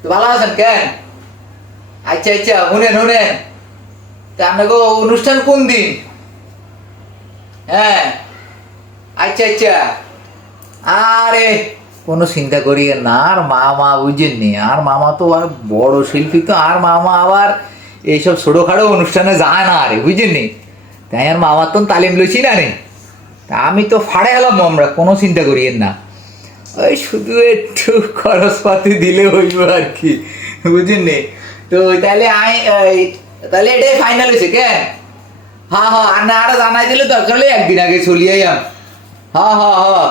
তো ভালো আছেন কেন? আচ্ছা আচ্ছা, শুনেন শুনেন, তা আপনাকে অনুষ্ঠান কোন দিন? হ্যাঁ, আচ্ছা আচ্ছা। আরে কোনো চিন্তা করিয়েন না, আর মামা বুঝেননি, আর মামা তো আর বড় শিল্পী, তো আর মামা আবার এইসব ছোটোখাটো অনুষ্ঠানে যায় না, আরে বুঝেননি। তাই আর মামার তো তালিম লইছি না রে, তা আমি তো ফাড়ে এলাম, আমরা কোনো চিন্তা করিয়েন না, ওই শুধু একটু খরচপাতি দিলে হইব আর কি, বুঝেননি। তো তাহলে তাহলে এটাই ফাইনাল হয়েছে কেন? হ্যাঁ হ্যাঁ, আর না আরো জানাই দিলে দরকার হলে একদিন আগে চলিয়ে যাম। হ্যাঁ হ্যাঁ হ্যাঁ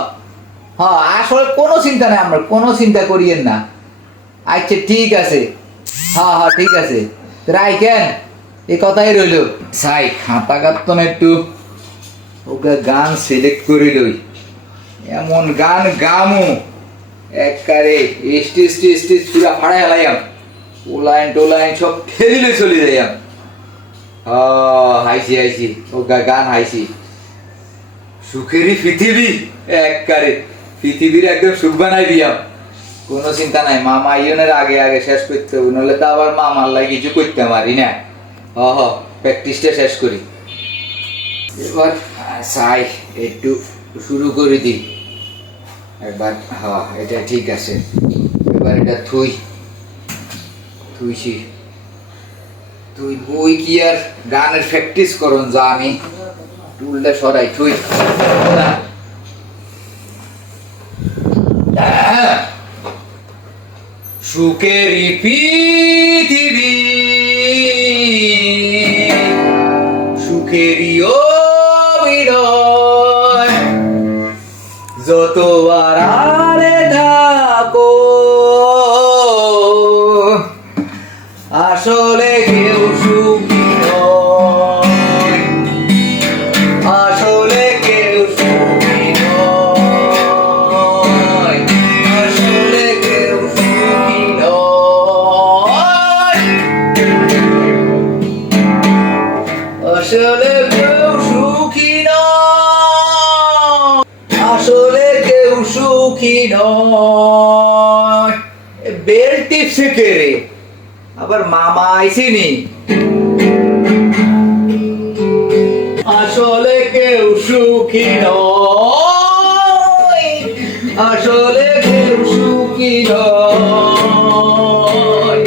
হ্যাঁ, আসলে কোনো চিন্তা নেই, আমরা কোনো চিন্তা করিয়েন না। আচ্ছা ঠিক আছে, হ্যাঁ হ্যাঁ ঠিক আছে, রাই কেন এই কথাই রইল। সাই খাতা কাটতো না একটু, ওকে গান সিলেক্ট করে লই, এমন গান গামু একবারে স্টেজ স্টেজ স্টেজ পুরা ফাড়াই হেলাইয়াম, ওলাইন টোলাইন সব ঠেলিলে চলে যাইয়াম। হাইছি হাইছি, ওকে গান হাইছি, সুখেরই পৃথিবী, একবারে পৃথিবীর একদম সুখ বানাই দিয়াম, কোনো চিন্তা নাই। মামা ইয়নের আগে আগে শেষ করতে হবে, নাহলে তো আবার মামার লাগে কিছু করতে পারি না। প্র্যাকটিসটা শেষ করি এবার, চাই একটু শুরু করে দিই একবার। এটা ঠিক আছে, এবার এটা থুইছি, তুই বই কি আর গানের প্র্যাকটিস করুন, যা আমি টুলটা সরাই থুই। সুখেরই পৃথিবী, সুখেরই অবিনয়, যত আড়ালে থাকো আসলে কেউ সুখী নয়, আসলে কেউ সুখী নয়, আসলে কেউ সুখী নয়, আসলে কেউ সুখী নয়, আসলে কেউ সুখী নয়। বেল টিপসে কে রে, আবার মামা আইসিনি। আসলে কেউ সুখী নয়, আসলে কেউ সুখী নয়,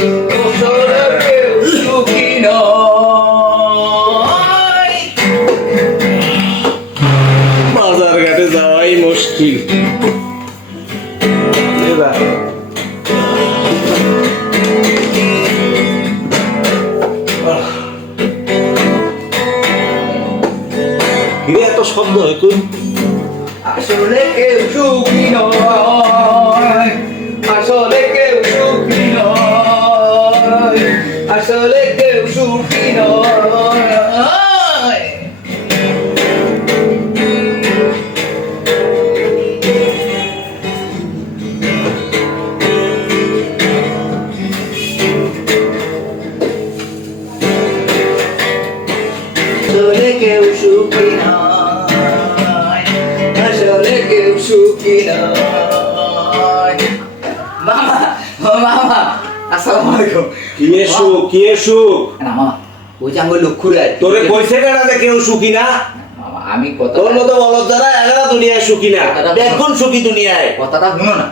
আসলে কেউ সুখী নয়। বাজার ঘাটে যাওয়াই মুশকিল। এত শব্দ হয় কোন? আসলে কেউ সুখী নয়, আসলে কেউ সুখী নয়, আসলে কেউ সুখী নয়। আসলে কেউ সুখী নয়, আসলে কেউ সুখী নয়। মামা মামা আসসালামু আলাইকুম। কি সুখ? না মামা, ওই যে আমার লক্ষ্যরে তোরে কইছে কেনা যে কেউ সুখী না? মামা আমি কথা, তোর মতো বলদ যারা এরা দুনিয়ায় সুখী না, দেখুন সুখী দুনিয়ায়। কথাটা শুনো না,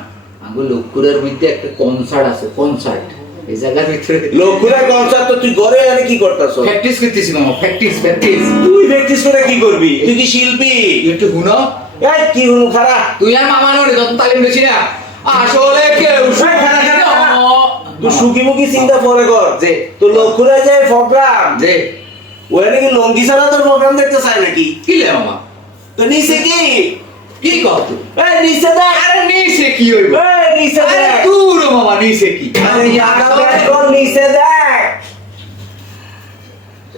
আমার লক্ষ্যরের মধ্যে একটা কনসার্ট আছে, কনসার্ট এই জায়গার ভিতরে। লক্ষ্যের কনসার্ট তো তুই ঘরে এনে কি করতাছ? প্র্যাকটিস করতেছি মামা, প্র্যাকটিস। তুই প্র্যাকটিস করে কি করবি? তুই কি শিল্পী? একটু শুনো। এই কি হলো খারা? তুই আর মামা নয়, যত তালিম দিছি না। আসলে কেউ সুখী নয়। তুই সুখী মুখী চিন্তা পরে কর যে তোর লক্ষ্যরে যে প্রোগ্রাম যে ওই নাকি লঙ্গি ছাড়া তোর প্রোগ্রাম দেখতে চায় নাকি? কি লে মামা, তো নিচে কি কি কর তুই? এই নিচে দেখ। আরে নিচে কি হইব? এই নিচে আরে দেখ। দূর মামা, নিচে কি? আরে জায়গা দেখ, তোর নিচে দেখ।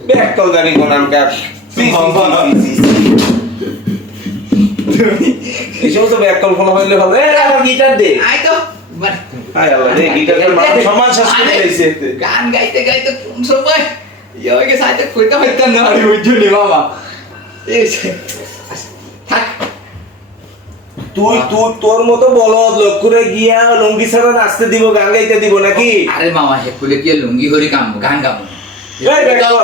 দেখ তো জানি কোন নামকার এই সমস্ত ব্যাক কল্পনা হইলে ভালো। এই আমার গিটার দে। আই তো আয় আল্লাহ রে, গিটারের মান সম্মান শেষ করে দিয়েছে। গান গাইতে গাইতে কোন সময় ইয়ে সাইতে কইতে হইতাম না, আরে ওই জন্য মামা এই থাক। তুই তুই তোর মতো বলদ লক্ষ্যরে গিয়া লুঙ্গি ছাড়া নাচতে দিব গান গাইতে দিব নাকি আরে মামা হেকুলে কি আর লুঙ্গি হরি কাম গান গাবো এই বেকল,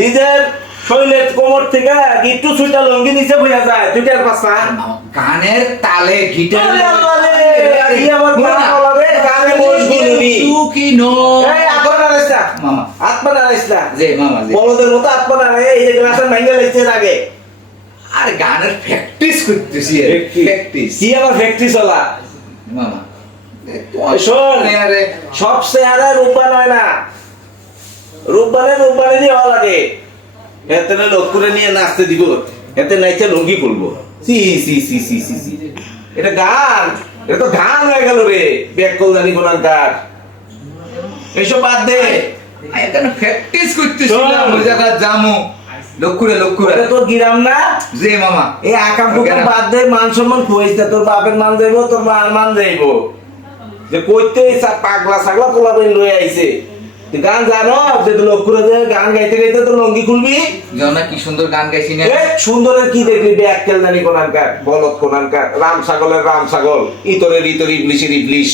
নিজের শৈলের কোমর থেকে গিট্টু ছুটা লুঙ্গি নিচে বইয়া যায় তুই কি আর পাস না? মামা, গানের তালে গিটার আরে আল্লাহ রে, এই আমার পা বলা রে, গানে বসবো নুনি। কি নো এই আত্মা নাড়াইস না, মামা আত্মা নাড়াইস না। যে মামা যে বলদের মতো আত্মা নাড়াই, এই যে গ্লাসের ভাঙা লাগছে আগে। আর গানের প্র্যাকটিস করতেছি প্র্যাকটিস কি আমার ফ্যাক্টরি চলা? মামা শোন, আরে সব চেহারা রূপবান হয় না, রূপবানেরই হওয়া লাগে। এতে না লক্ষ্যরে নিয়ে নাচতে দিব, এতে নাইচে লুঙ্গি খুলবো। সি সি সি সি সি সি, এটা গান, এটা তো গান হয়ে গেল রে। ব্যাক কলদানি কোনার গান, এসব বাদ দে। এখানে প্র্যাকটিস করতেছিলাম ওই জায়গা জামু লক্ষ্যরে এটা তোর গিরাম না, যে মামা এই আকাম কুকাম বাদ দে। মান সম্মান খুঁজছ না, তোর বাপের মান যাইব, তোর মার মান যাইব। যে কইতে পাগলা ছাগলা পোলা বেন লয়ে আইছে, তুই গান জানো যে তুই লক্ষ্যরে যে গান গাইতে গাইতে তোর লঙ্গি খুলবি। জানা কি সুন্দর গান গাইছি না এ সুন্দরের কি দেখলি? ব্যাক কেলদানি কোনানকার, বলদ কোনানকার, রাম ছাগলের রাম ছাগল, ইতরের ইতর, ইবলিশের ইবলিশ।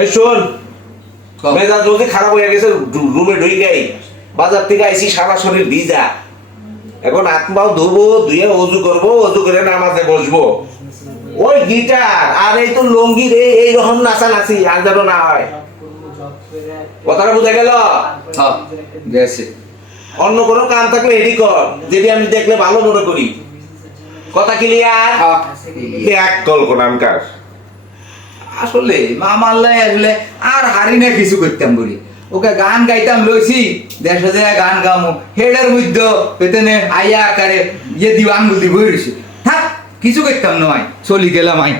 এ শোন, কও। মেজাজ যদি খারাপ হয়ে গেছে, রুমে ঢুই গাই, বাজার থেকে আইছি সারা শরীর ভিজা, এখন আত্মাও ধুবো, ধুয়ে অজু করবো, অজু করে নামাজে বসবো। ওই গিটার আর এই তো লঙ্গি রে, এই রকম নাচা নাচি আর যেন না হয়। কথাটা বুঝা গেল? হ্যাঁ গেছে অন্য কোনো কাম থাকলে এডি কর, যদি আমি দেখলে ভালো মনে করি। কথা ক্লিয়ার? হ্যাঁ এক কল কোনানকার। আসলে মামাল্লাই আসলে আর হারি না কিছু করতাম বলি ওকে গান গাইতাম লইছি দেশে যায় গান গামু হেডের মধ্যে পেতেনে আইয়া আকারে ইয়ে দিব আঙ্গুল দিব রয়েছে থাক কিছু করতাম নয় চলি গেলাম আই